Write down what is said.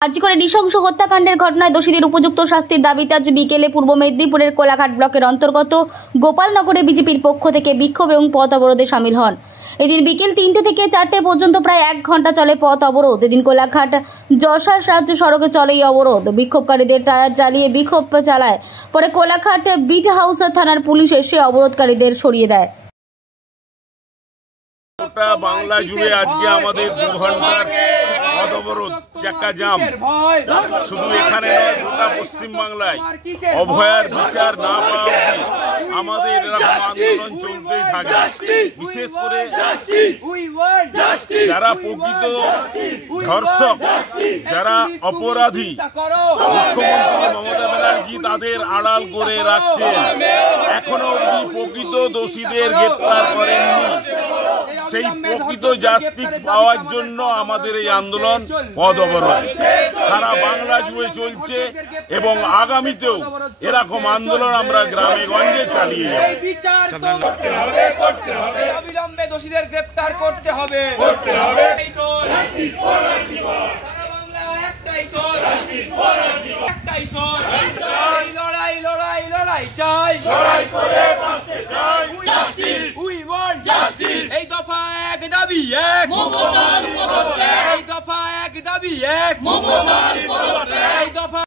আরজিকরে নৃশংস হত্যাকাণ্ডের ঘটনায় দোষীদের উপযুক্ত শাস্তির দাবিতে আজ বিকেলে পূর্ব মেদিনীপুরের কোলাঘাট ব্লকের অন্তর্গত গোপালনগরে বিজেপির পক্ষ থেকে বিক্ষোভ এবং পথ অবরোধে শামিল হন। এদিন বিকেল 3টে থেকে 4টে পর্যন্ত প্রায় 1 ঘন্টা চলে পথ অবরোধ। এদিন কোলাঘাট যশার রাজ্য সড়কে চলে এই অবরোধ। বিক্ষোভকারীদের টায়ার জ্বালিয়ে বিক্ষোভ চালায়। পরে কোলাঘাট বিট হাউস থানার পুলিশ এসে অবরোধকারীদের সরিয়ে দেয়। বাংলা জুড়ে আজকে আমাদের 2 ঘন্টার পথ অবরোধ, চাকা জাম। শুধু এখানে নয়, গোটা পশ্চিম বাংলায় অভয়ার বিচার না পাওয়া আমাদের এরকম আন্দোলন চলতেই থাকে। বিশেষ করে যারা প্রকৃত ধর্ষক, যারা অপরাধী, মুখ্যমন্ত্রী মমতা ব্যানার্জি তাদের আড়াল করে রাখছেন। এখনো অবধি প্রকৃত দোষীদের গ্রেপ্তার করেননি। সেই প্রকৃত জাস্টিস পাওয়ার জন্য আমাদের এই আন্দোলন পথ অবরোধ সারা বাংলা জুড়ে চলছে এবং আগামীতেও এরকম আন্দোলন আমরা গ্রামে গঞ্জে চালিয়ে যাব। অবিলম্বে দোষীদের গ্রেপ্তার করতে হবে। লড়াই লড়াই লড়াই চাই, লড়াই করে বাঁচতে চাই। We want justice. এই দফা 1 দাবি 1, মমতার পদত্যাগ। এই দফা 1 দাবি 1, মমতার পদত্যাগ। এই দফা